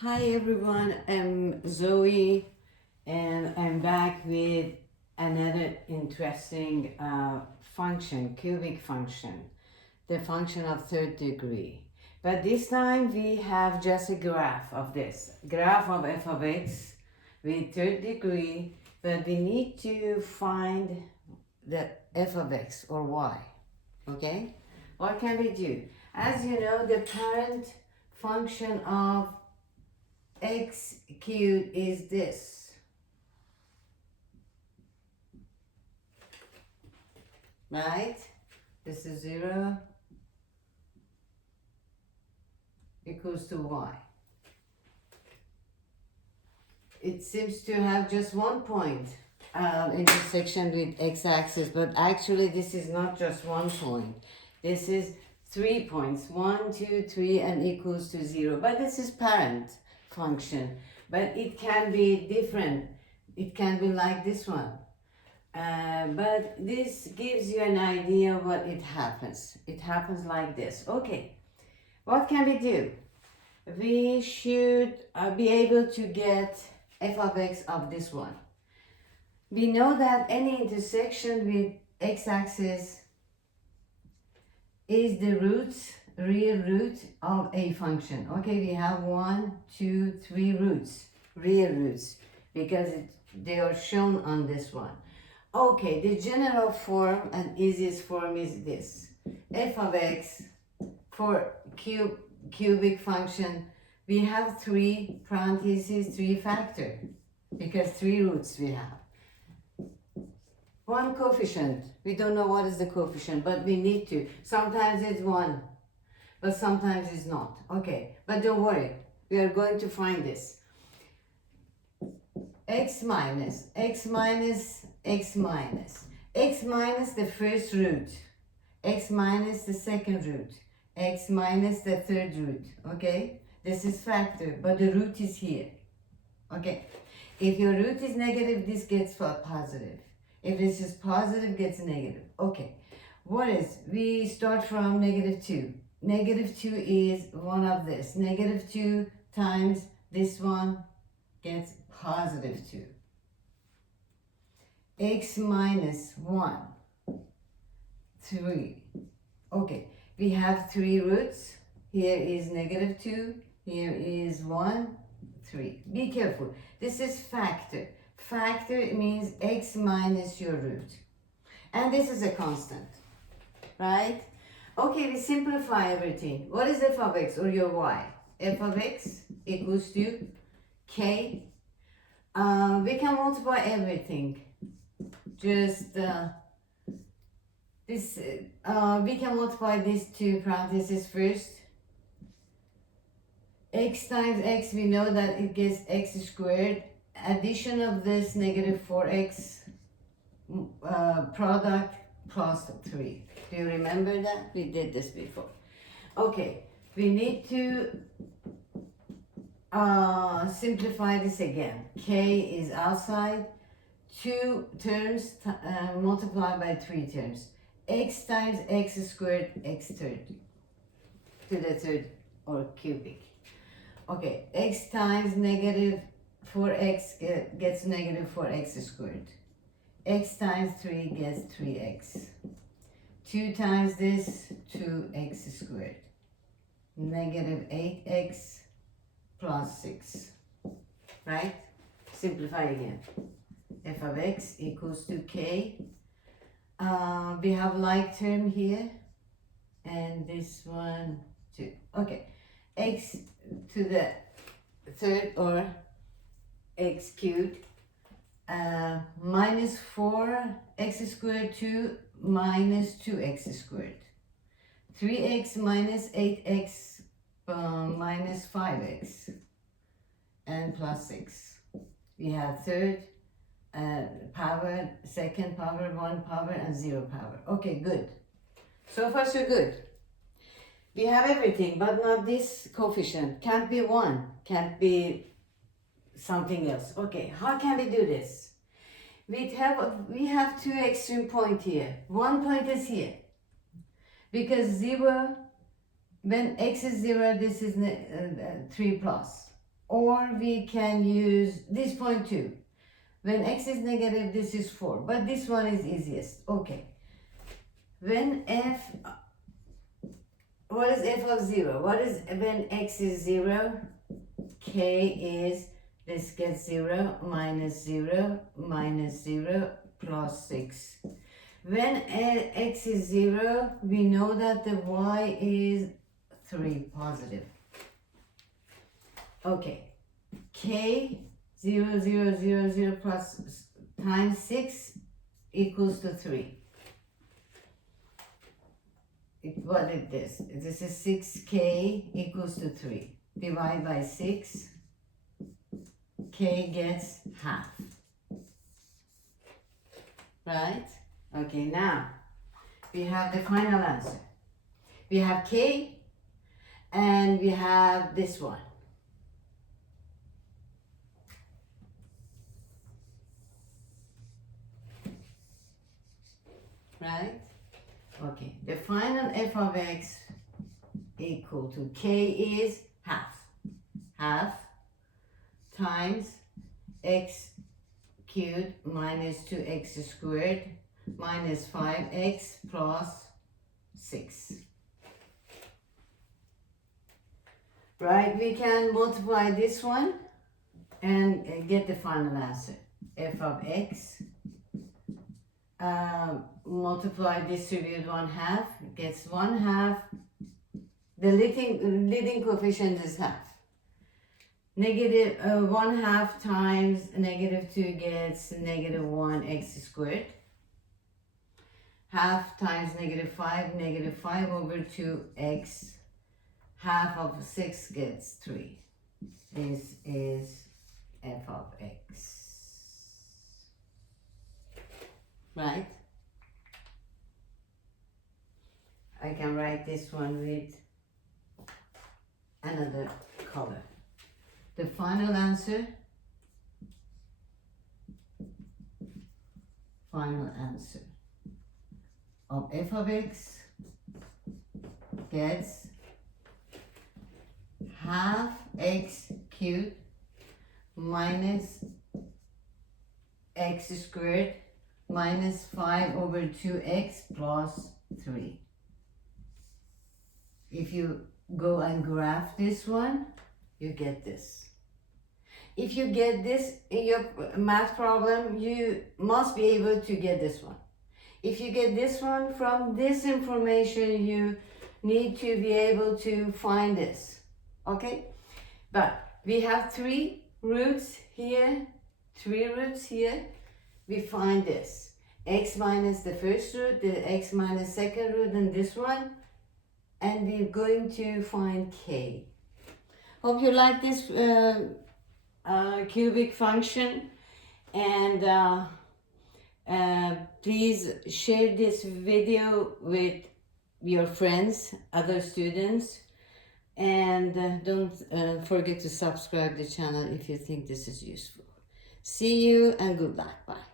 Hi everyone, I'm Zoe and I'm back with another interesting function, cubic function, the function of third degree. But this time we have just a graph of this, graph of f of x with third degree, but we need to find the f of x or y, okay? What can we do? As you know, the parent function of x cubed is this, right? This is 0 equals to y. It seems to have just one point intersection with x-axis, but actually this is not just one point. This is 3 points, 1, 2, 3, and equals to 0. But this is parent function, but it can be different. It can be like this one. But this gives you an idea what it happens. It happens like this. Okay, what can we do? We should be able to get f of x of this one. We know that any intersection with x-axis is the real root of a function. Okay, we have 1, 2, 3 roots, real roots, because they are shown on this one. Okay, the general form and easiest form is this. F of x for cubic function, we have 3 parentheses, 3 factor, because 3 roots we have. One coefficient, we don't know what is the coefficient, but we need to. Sometimes it's 1, but sometimes it's not. Okay, but don't worry, we are going to find this. X minus, x minus, x minus. X minus the first root, x minus the second root, x minus the third root, okay? This is factor, but the root is here, okay? If your root is negative, this gets positive. If this is positive, gets negative, okay. What is, we start from negative 2. Negative 2 is one of this. Negative 2 times this one gets positive 2. X minus 1, 3. Okay, we have 3 roots. Here is negative 2. Here is 1, 3. Be careful. This is factor. Factor means x minus your root. And this is a constant, right? Okay, we simplify everything. What is f of x or your y? F of x equals to k. We can multiply everything. Just this. We can multiply these two parentheses first. X times x, we know that it gets x squared. Addition of this negative 4x product plus 3. Do you remember that? We did this before. Okay, we need to simplify this again. K is outside. 2 terms multiplied by 3 terms. X times x squared, x third. To the third or cubic. Okay, x times negative 4x gets negative 4x squared. X times 3 gets 3x. 2 times this, 2x squared. Negative 8x plus 6. Right? Simplify again. F of x equals to k. We have like term here. And this one too. Okay. X to the third or x cubed. Minus 4x squared to minus 2x squared. 3x minus 8x minus 5x. And plus 6. We have third power, second power, 1 power, and 0 power. Okay, good. So far so good. We have everything, but not this coefficient. Can't be 1, can't be something else. Okay, how can we do this? We have 2 extreme points here. 1 point is here. Because 0, when x is 0, this is 3 plus. or we can use this point too. When x is negative, this is 4, but this one is easiest. Okay. When what is f of 0? What is when x is 0? K is, this gets 0, minus 0, minus 0, plus 6. When x is 0, we know that the y is 3 positive. Okay. K 0, 0, 0, 0 plus times 6 equals to 3. What is this? This is 6k equals to 3. Divide by 6. K gets half. Right? Okay, now we have the final answer. We have k and we have this one. Right? Okay, the final f of x equal to k is half. Half times x cubed minus 2x squared minus 5x plus 6. Right, we can multiply this one and get the final answer. F of x multiply, distribute 1/2, gets 1/2. The leading coefficient is half. Negative 1/2 times negative 2 gets negative 1x squared. Half times negative 5 over 2x. Half of 6 gets 3. This is f of x. Right? I can write this one with another color. The final answer of f of x gets half x cubed minus x squared minus 5 over 2x plus 3. If you go and graph this one, you get this. If you get this in your math problem, you must be able to get this one. If you get this one from this information, you need to be able to find this. Okay? But we have 3 roots here, 3 roots here. We find this. X minus the first root, the x minus second root, and this one. And we're going to find k. Hope you like this cubic function, and please share this video with your friends, other students, and don't forget to subscribe to the channel if you think this is useful. See you and good luck. Bye.